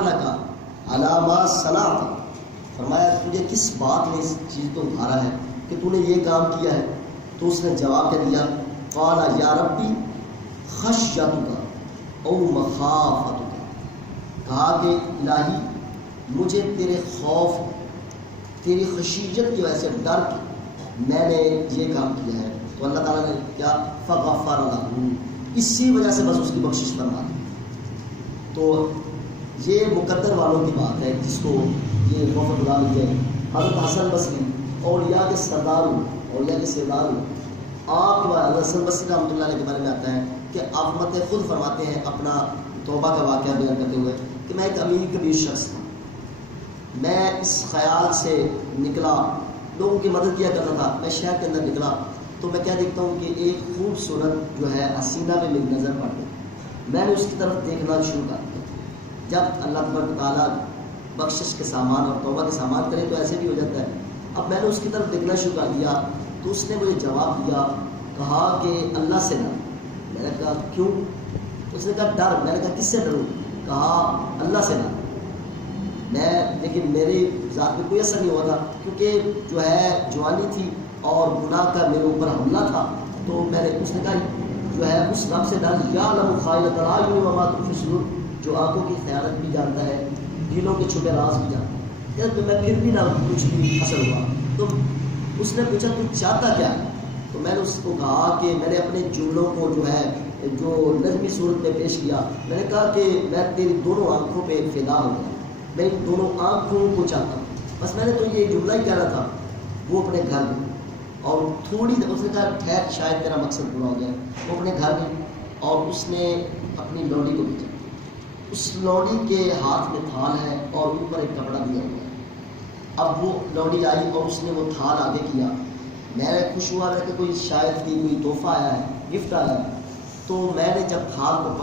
حملک علی ما صنعت، فرمایا تجھے کس بات نے اس چیز کو ابھارا ہے کہ تو نے یہ کام کیا ہے؟ تو اس نے جواب کیا دیا، قال یا ربی خشیتک او مخافتک، کہا کہ الہی مجھے تیرے خوف، تیری خشیت کی وجہ سے ڈر کے میں نے یہ کام کیا ہے۔ تو اللہ تعالیٰ نے کیا، فغفر لہ، اسی وجہ سے بس اس کی بخشش فرما دی۔ تو یہ مقدر والوں کی بات ہے جس کو یہ خوف خدا مل جائے۔ حضرت حسن بصری اولیاء کے سرداروں، اولیاء کے سرداروں، آپ کے بعد حضرت حسن بصری رحمۃ اللہ علیہ کے بارے میں آتا ہے کہ آپ مت خود فرماتے ہیں اپنا توبہ کا واقعہ بیان کرتے ہوئے کہ میں ایک امیر کبیر شخص تھا، میں اس خیال سے نکلا، لوگوں کی مدد کیا کرتا تھا، میں شہر کے اندر نکلا تو میں کیا دیکھتا ہوں کہ ایک خوبصورت جو ہے حسینہ میں میری نظر پڑ گئی، میں نے اس کی طرف دیکھنا شروع کر دیا۔ جب اللہ تبارک تعالیٰ بخشش کے سامان اور توبہ کے سامان کرے تو ایسے بھی ہو جاتا ہے۔ اب میں نے اس کی طرف دیکھنا شروع کر دیا تو اس نے مجھے جواب دیا، کہا کہ اللہ سے ڈر۔ میں نے کہا کیوں؟ اس نے کہا ڈر۔ میں نے کہا کس سے ڈروں؟ کہا اللہ سے ڈر۔ لیکن میری ذات میں کوئی اثر نہیں ہوا تھا کیونکہ جو ہے جوانی تھی اور گناہ کا میرے اوپر حملہ تھا، تو میں نے اس نے کہا جو ہے اس رب سے ڈر، یعلم خائنۃ الاعین وما تخفی الصدور، جو آنکھوں کی خیانت بھی جانتا ہے، دلوں کے چھپے راز بھی جانتا ہے۔ تو میں پھر بھی نہ کچھ بھی اثر ہوا۔ تو اس نے پوچھا تو چاہتا کیا ہے؟ تو میں نے اس کو کہا کہ میں نے اپنے جملوں کو جو ہے جو نظمی صورت میں پیش کیا، میں نے کہا کہ میں تیری دونوں آنکھوں پہ فدا ہو گیا، میں ان دونوں آنکھوں کو چاہتا ہوں۔ بس میں نے تو یہ جملہ ہی کہنا تھا۔ وہ اپنے گھر میں اور تھوڑی دیر اس نے کہا ٹھہر، شاید تیرا مقصد پورا ہو گیا۔ وہ اپنے گھر میں اور اس نے اپنی لوڈی کو بھیجا، اس لوڈی کے ہاتھ میں تھال ہے اور اوپر ایک کپڑا دیا ہوا ہے۔ اب وہ لوڈی آئی اور اس نے وہ تھال آگے کیا، میں خوش ہوا کہ کوئی شاید کوئی تحفہ آیا ہے، گفٹ آیا ہے۔ تو میں نے جب تھال کو